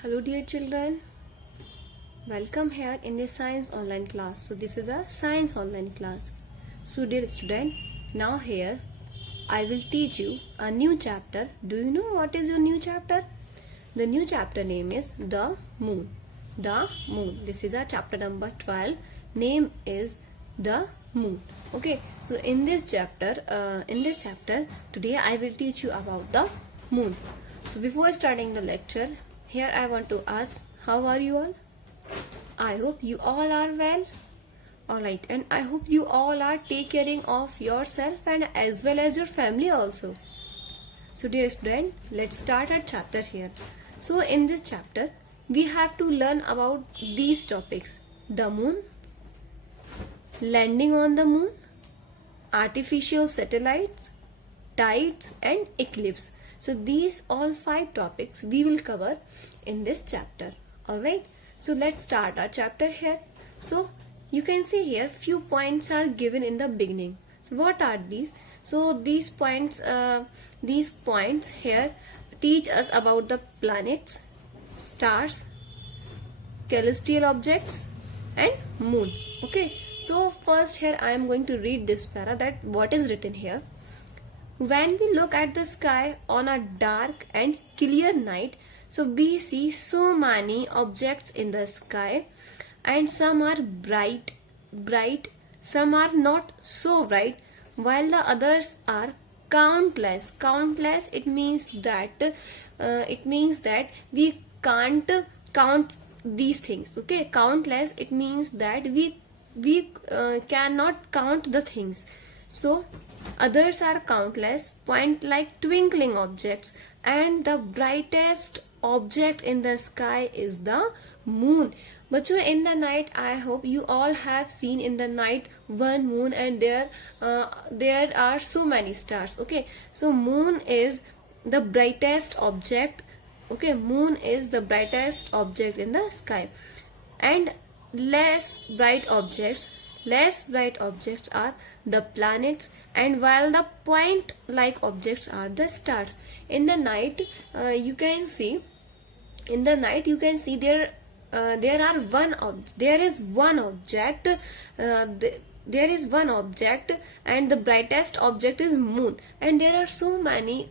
Hello dear children, welcome here in this science online class. So this is a science online class. So dear student, now here I will teach you a new chapter. Do you know what is your new chapter? The new chapter name is The Moon. The Moon. This is a chapter number 12. Name is The Moon. Okay, so in this chapter today I will teach you about the moon. So before starting the lecture, here I want to ask, how are you all? I hope you all are well. Alright, and I hope you all are take caring of yourself and as well as your family also. So dear student, let's start our chapter here. So in this chapter, we have to learn about these topics: the moon, landing on the moon, artificial satellites, tides and eclipse. So these all 5 topics we will cover in this chapter. Alright, so let's start our chapter here. So you can see here few points are given in the beginning. So what are these? So these points here teach us about the planets, stars, celestial objects and moon. Okay, so first here I am going to read this para, that what is written here. When we look at the sky on a dark and clear night, so we see so many objects in the sky, and some are bright, some are not so bright, while the others are countless. Countless, it means that we can't count these things. Okay, countless, it means that we cannot count the things. So others are countless, point like twinkling objects, and the brightest object in the sky is the moon. But in the night, I hope you all have seen in the night one moon, and there are so many stars. Okay, so moon is the brightest object. Okay, moon is the brightest object in the sky, and less bright objects are the planets, and while the point like objects are the stars. In the night you can see there is one object, and the brightest object is moon, and there are so many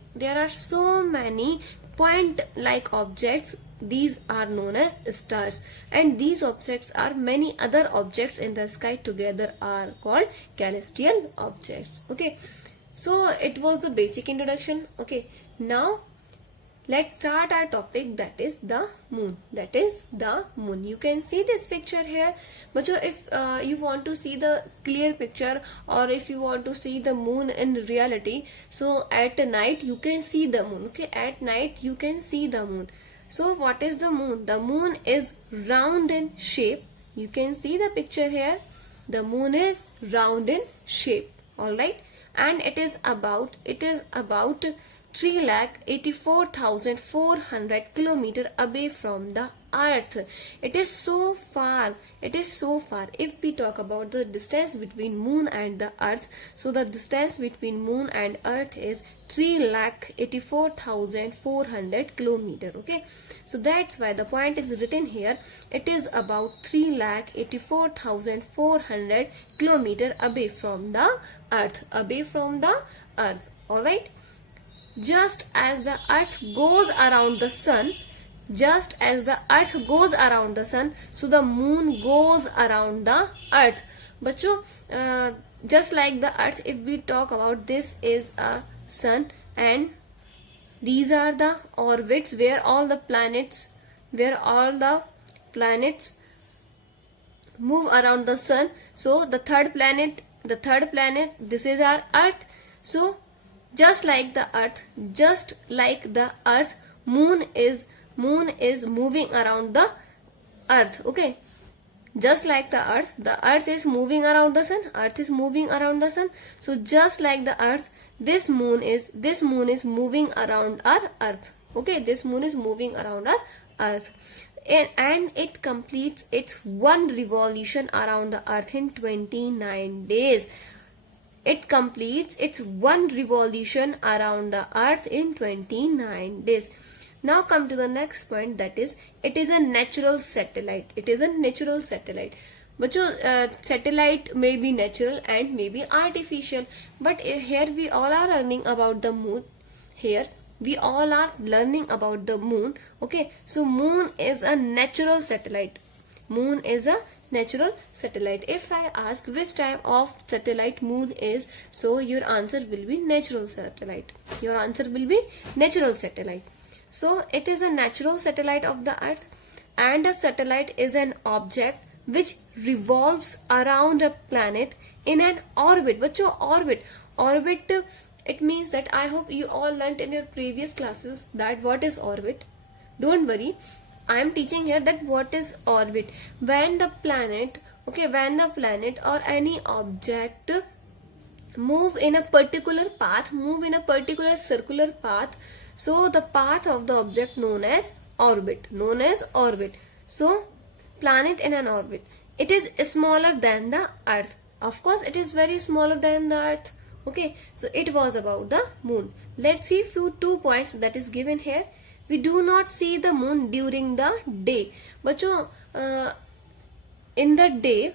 point like objects. These are known as stars, and these objects are many other objects in the sky together are called celestial objects. Okay, so it was the basic introduction. Okay, now let's start our topic, that is the moon. You can see this picture here, but if you want to see the clear picture, or if you want to see the moon in reality, so at night you can see the moon. Okay, at night you can see the moon. So what is the moon? The moon is round in shape. You can see the picture here. The moon is round in shape. Alright, and it is about 3,84,400 kilometers away from the earth. It is so far. If we talk about the distance between moon and the earth, so the distance between moon and earth is 3,84,400 kilometers. Okay, so that's why the point is written here. It is about 3,84,400 kilometers away from the earth. Alright, just as the earth goes around the sun, so the moon goes around the earth. But just like the earth, if we talk about, this is a sun, and these are the orbits where all the planets move around the sun. So the third planet, this is our earth. So just like the earth, moon is moving around the earth. Okay, just like the earth is moving around the sun, so just like the earth, this moon is moving around our earth. Okay, this moon is moving around our earth, and it completes its one revolution around the earth in 29 days. It completes its one revolution around the earth in 29 days. Now come to the next point, that is it is a natural satellite. It is a natural satellite. बच्चों satellite may be natural and may be artificial, but here we all are learning about the moon. Here we all are learning about the moon. Okay, so moon is a natural satellite. Moon is a natural satellite. If I ask which type of satellite moon is, so your answer will be natural satellite. Your answer will be natural satellite. So it is a natural satellite of the earth, and a satellite is an object which revolves around a planet in an orbit. बच्चों orbit it means that I hope you all learnt in your previous classes that what is orbit. Don't worry, I am teaching here that what is orbit. When the planet or any object move in a particular path, move in a particular circular path, so the path of the object known as orbit. So planet in an orbit, it is smaller than the earth. Of course it is very smaller than the earth. Okay, so it was about the moon. Let's see two points that is given here. We do not see the moon during the day. बच्चों in the day,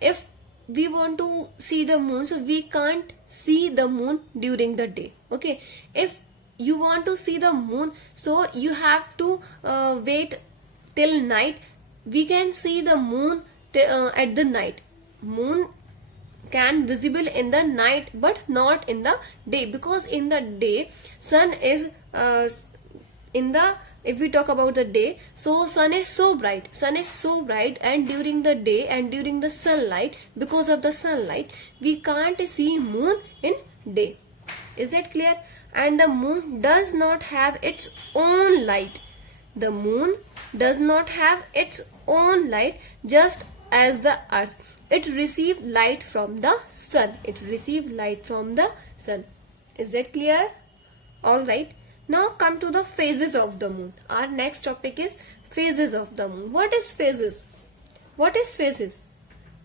if we want to see the moon, so we can't see the moon during the day. Okay, if you want to see the moon, so you have to wait till night. We can see the moon at the night. Moon can visible in the night but not in the day, because in the day sun is if we talk about the day, so sun is so bright, and during the day and during the sunlight, because of the sunlight, we can't see moon in day. Is that clear? And the moon does not have its own light. The moon does not have its own light, just as the earth. It receives light from the sun. Is that clear? Alright. Now come to the phases of the moon. Our next topic is phases of the moon. What is phases?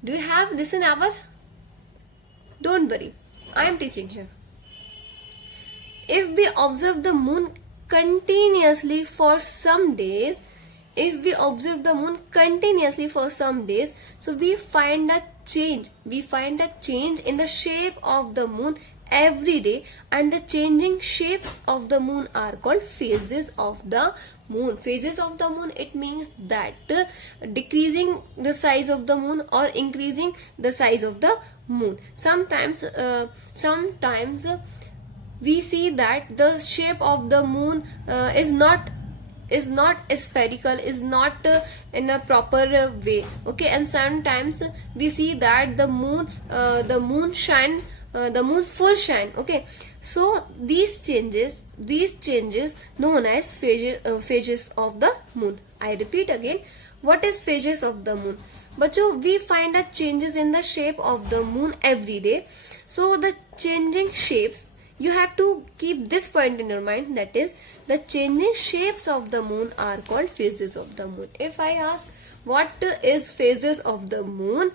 Do you have listen ever? Don't worry, I am teaching here. If we observe the moon continuously for some days, so we find a change in the shape of the moon every day, and the changing shapes of the moon are called phases of the moon. It means that decreasing the size of the moon or increasing the size of the moon. Sometimes we see that the shape of the moon is not spherical, is not in a proper way. Okay, and sometimes we see that the moon full shine. Okay, so these changes known as phases of the moon. I repeat again, what is phases of the moon? Bachcho, we find a changes in the shape of the moon every day. So the changing shapes, you have to keep this point in your mind, that is the changing shapes of the moon are called phases of the moon. If I ask what is phases of the moon,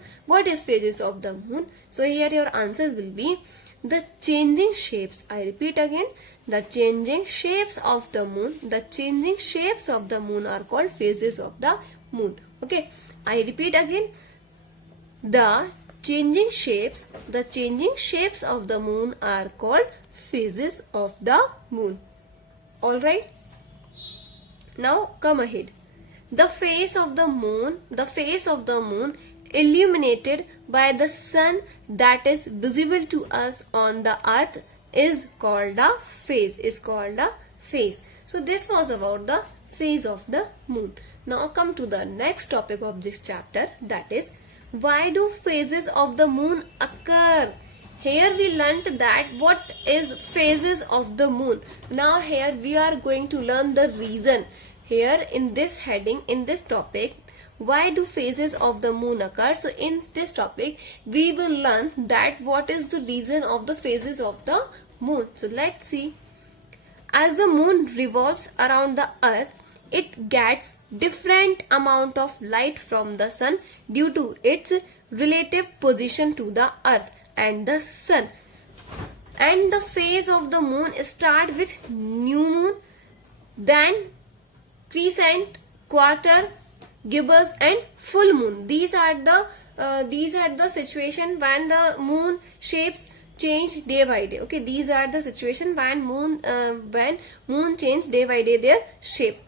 so here your answer will be the changing shapes. I repeat again, the changing shapes of the moon are called phases of the moon. Okay, I repeat again, the changing shapes of the moon are called phases of the moon. Alright, now come ahead. The face of the moon illuminated by the sun that is visible to us on the earth is called a phase. So this was about the phase of the moon. Now come to the next topic of this chapter, that is why do phases of the moon occur? Here we learnt that what is phases of the moon. Now here we are going to learn the reason. Here in this heading, in this topic, why do phases of the moon occur? So in this topic we will learn that what is the reason of the phases of the moon. So let's see. As the moon revolves around the earth, it gets different amount of light from the sun due to its relative position to the earth and the sun. And the phase of the moon start with new moon, then crescent, quarter, gibbous and full moon. These are the situation when the moon shapes change day by day. Okay, these are the situation when moon change day by day their shape.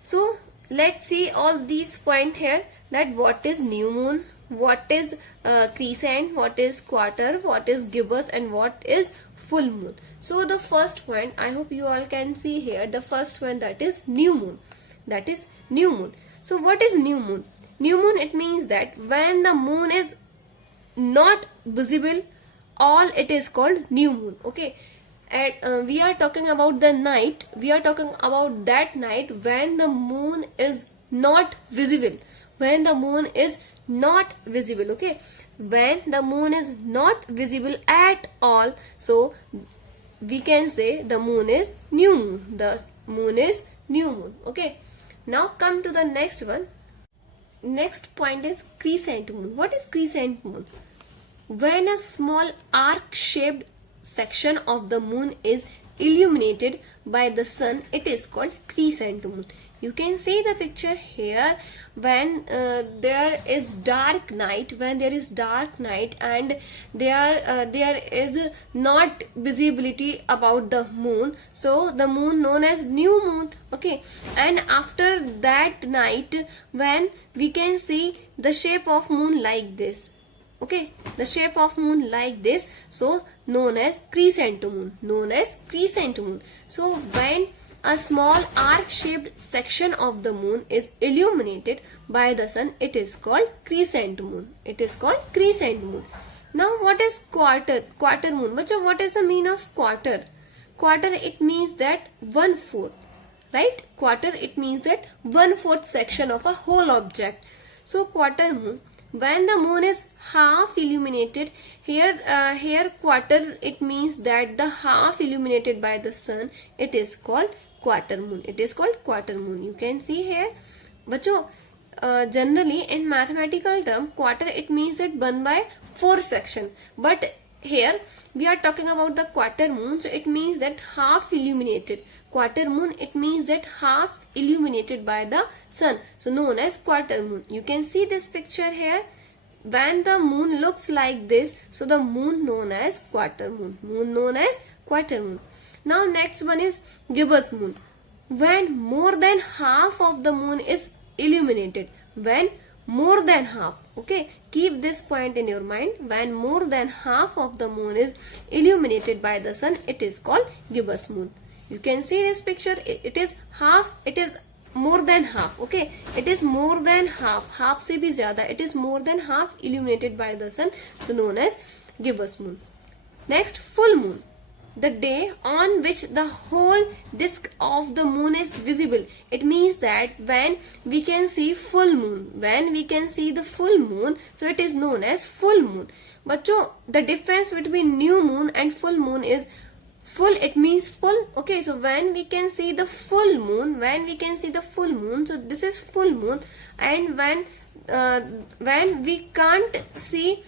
So let's see all these points here, that what is new moon, what is crescent, what is quarter, what is gibbous and what is full moon. So the first point, I hope you all can see here, the first one, that is new moon. That is new moon. So what is new moon? New moon, it means that when the moon is not visible, all it is called new moon. Okay, and we are talking about the night, we are talking about that night when the moon is not visible, when the moon is not visible. Okay, when the moon is not visible at all, so we can say the moon is new moon, the moon is new moon. Okay, now come to the next one. Next point is crescent moon. What is crescent moon? When a small arc-shaped section of the moon is illuminated by the sun, it is called crescent moon. You can see the picture here. When there is dark night, when there is dark night and there is not visibility about the moon, so the moon known as new moon. Okay, and after that night, when we can see the shape of moon like this. Okay, the shape of moon like this, so known as crescent moon, known as crescent moon. So when a small arc-shaped section of the moon is illuminated by the sun, it is called crescent moon. It is called crescent moon. Now what is quarter moon? Bacha, what is the meaning of quarter? Quarter, it means that 1/4, right? Quarter, it means that 1/4 section of a whole object. So quarter moon, when the moon is half illuminated, here quarter, it means that the half illuminated by the sun, it is called quarter moon. It is called quarter moon. You can see here. Bacho, generally in mathematical term, quarter, it means that 1/4 section. But here we are talking about the quarter moon, so it means that half illuminated. Quarter moon, it means that half illuminated by the sun, so known as quarter moon. You can see this picture here. When the moon looks like this, so the moon known as quarter moon. Moon known as quarter moon. Now next one is gibbous moon. When more than half of the moon is illuminated. When more than half. Okay, keep this point in your mind. When more than half of the moon is illuminated by the sun, it is called gibbous moon. You can see this picture. It is half. It is more than half. Okay, it is more than half. Half se bhi zyada. It is more than half illuminated by the sun, so known as gibbous moon. Next, full moon. The day on which the whole disk of the moon is visible. It means that when we can see full moon, when we can see the full moon, so it is known as full moon. But the difference between new moon and full moon is full, it means full. Okay, so when we can see the full moon, so this is full moon. And when we can't see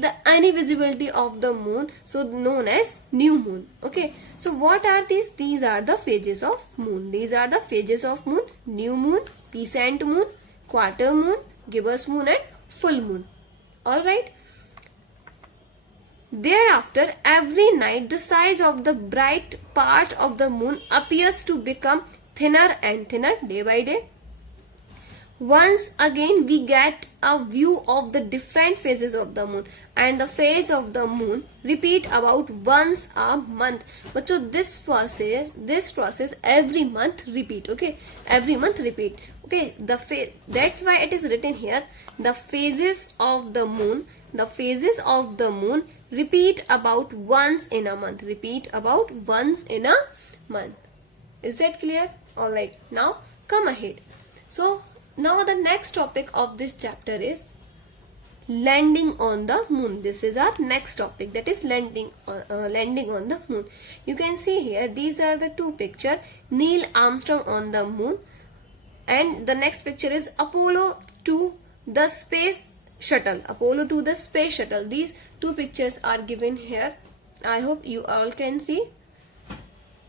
the any visibility of the moon, so known as new moon. Okay, so what are these? These are the phases of moon. These are the phases of moon: new moon, crescent moon, quarter moon, gibbous moon and full moon. All right. Thereafter, every night the size of the bright part of the moon appears to become thinner and thinner day by day. Once again we get a view of the different phases of the moon, and the phase of the moon repeat about once a month. But so this process every month repeat. Okay, every month repeat. Okay, that's why it is written here, the phases of the moon repeat about once in a month. Repeat about once in a month. Is that clear? All right, now come ahead. So now the next topic of this chapter is landing on the moon. This is our next topic, that is landing on the moon. You can see here, these are the two pictures: Neil Armstrong on the moon, and the next picture is Apollo to the space shuttle. Apollo to the space shuttle. These two pictures are given here. I hope you all can see.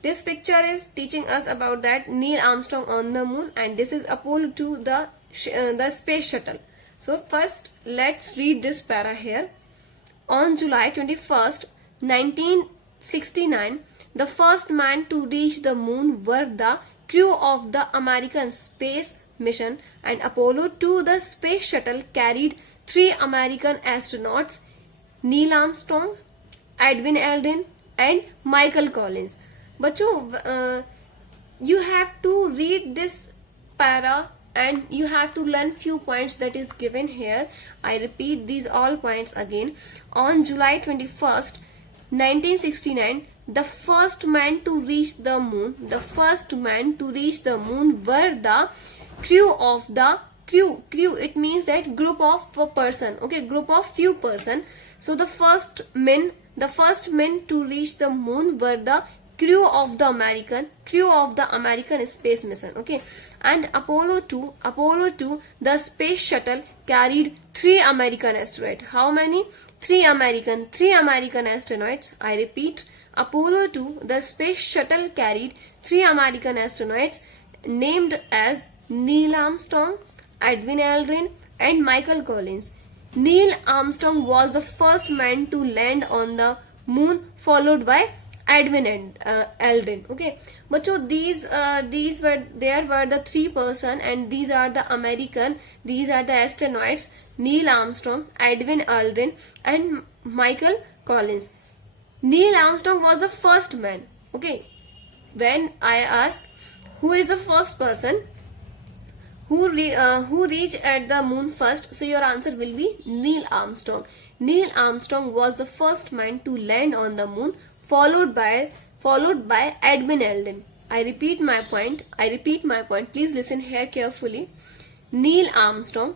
This picture is teaching us about that Neil Armstrong on the moon, and this is Apollo 2, the space shuttle. So first let's read this para here. On July 21st, 1969, the first man to reach the moon were the crew of the American space mission, and Apollo 2, the space shuttle, carried 3 American astronauts, Neil Armstrong, Edwin Aldrin and Michael Collins. बच्चों, you have to read this para and you have to learn few points that is given here. I repeat these all points again. On July 21st, 1969, the first man to reach the moon, were the crew of the crew. It means that group of person. Okay, group of few person. So the first men to reach the moon were the crew of the American space mission. Okay, and Apollo 2, the space shuttle, carried 3 American astronauts. How many? 3 American astronauts. I repeat, Apollo 2, the space shuttle, carried 3 American astronauts named as Neil Armstrong, Edwin Aldrin and Michael Collins. Neil Armstrong was the first man to land on the moon, followed by Edwin and Aldrin. Okay, बच्चों, these were the 3 person, and these are the astronauts, Neil Armstrong, Edwin Aldrin and Michael Collins. Neil Armstrong was the first man. Okay, when I ask who is the first person who reached at the moon first, so your answer will be Neil Armstrong. Neil Armstrong was the first man to land on the moon, followed by Edwin Aldrin. I repeat my point. Please listen here carefully. Neil Armstrong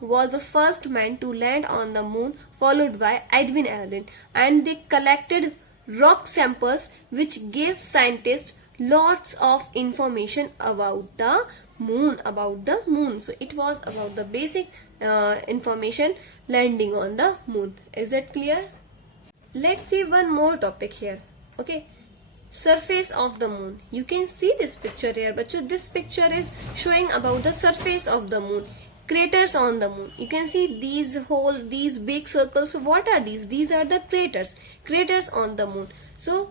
was the first man to land on the moon, followed by Edwin Aldrin, and they collected rock samples which gave scientists lots of information about the moon. So it was about the basic information landing on the moon. Is that clear? Let's see one more topic here. Okay, surface of the moon. You can see this picture here, but this picture is showing about the surface of the moon. Craters on the moon. You can see these big circles. So what are these? These are the craters on the moon. So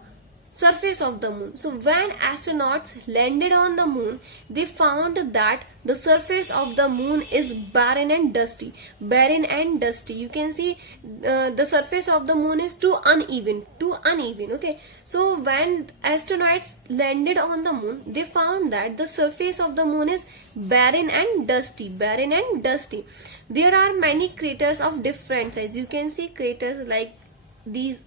surface of the moon. So when astronauts landed on the moon, they found that the surface of the moon is barren and dusty. You can see the surface of the moon is too uneven. Okay, so when astronauts landed on the moon, they found that the surface of the moon is barren and dusty. There are many craters of different size. You can see craters like these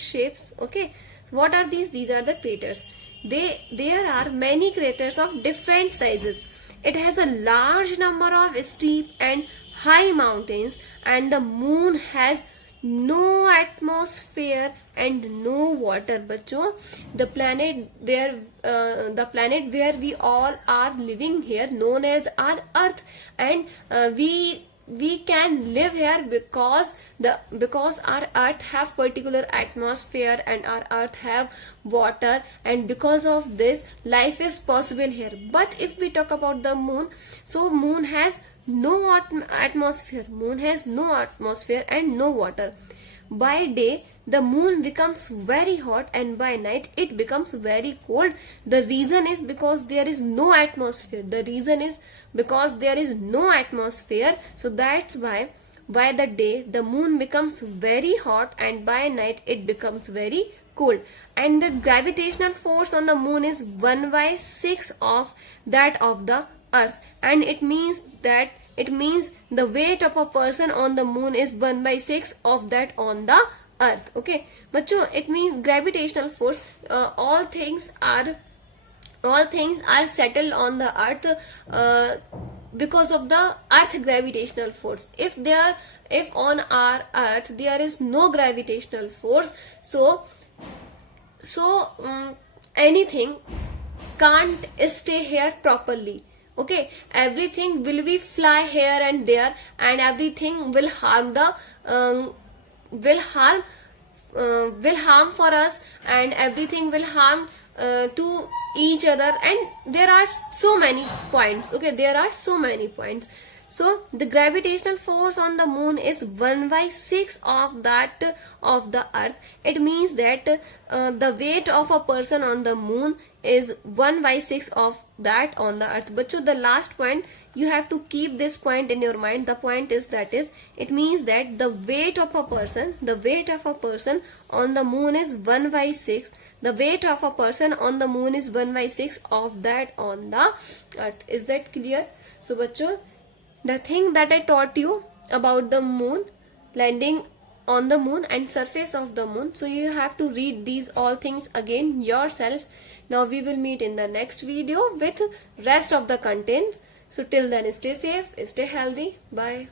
shapes. Okay, so what are these? These are the craters. There are many craters of different sizes. It has a large number of steep and high mountains, and the moon has no atmosphere and no water. बच्चों, the planet where we all are living here, known as our Earth, and we can live here because our Earth have particular atmosphere and our Earth have water, and because of this life is possible here. But if we talk about the moon, so moon has no atmosphere and no water. By day the moon becomes very hot, and by night it becomes very cold. The reason is because there is no atmosphere. So that's why by the day the moon becomes very hot, and by night it becomes very cold. And the gravitational force on the moon is 1/6 of that of the Earth, and it means the weight of a person on the moon is 1/6 of that on the Earth. Okay, बच्चों, it means gravitational force. All things are settled on the Earth because of the Earth gravitational force. If on our Earth there is no gravitational force, so anything can't stay here properly. Okay, everything will be fly here and there, and everything will harm will harm for us, and everything will harm to each other, and there are so many points. Okay, there are so many points. So the gravitational force on the moon is 1/6 of that of the earth. It means that the weight of a person on the moon is 1/6 of that on the earth. But the last point, you have to keep this point in your mind. The point is that is, it means that the weight of a person, on the moon is 1/6. The weight of a person on the moon is 1/6 of that on the earth. Is that clear? So bachcho, the thing that I taught you about the moon, landing on the moon and surface of the moon, so you have to read these all things again yourself. Now we will meet in the next video with rest of the content. So till then, stay safe, stay healthy. Bye.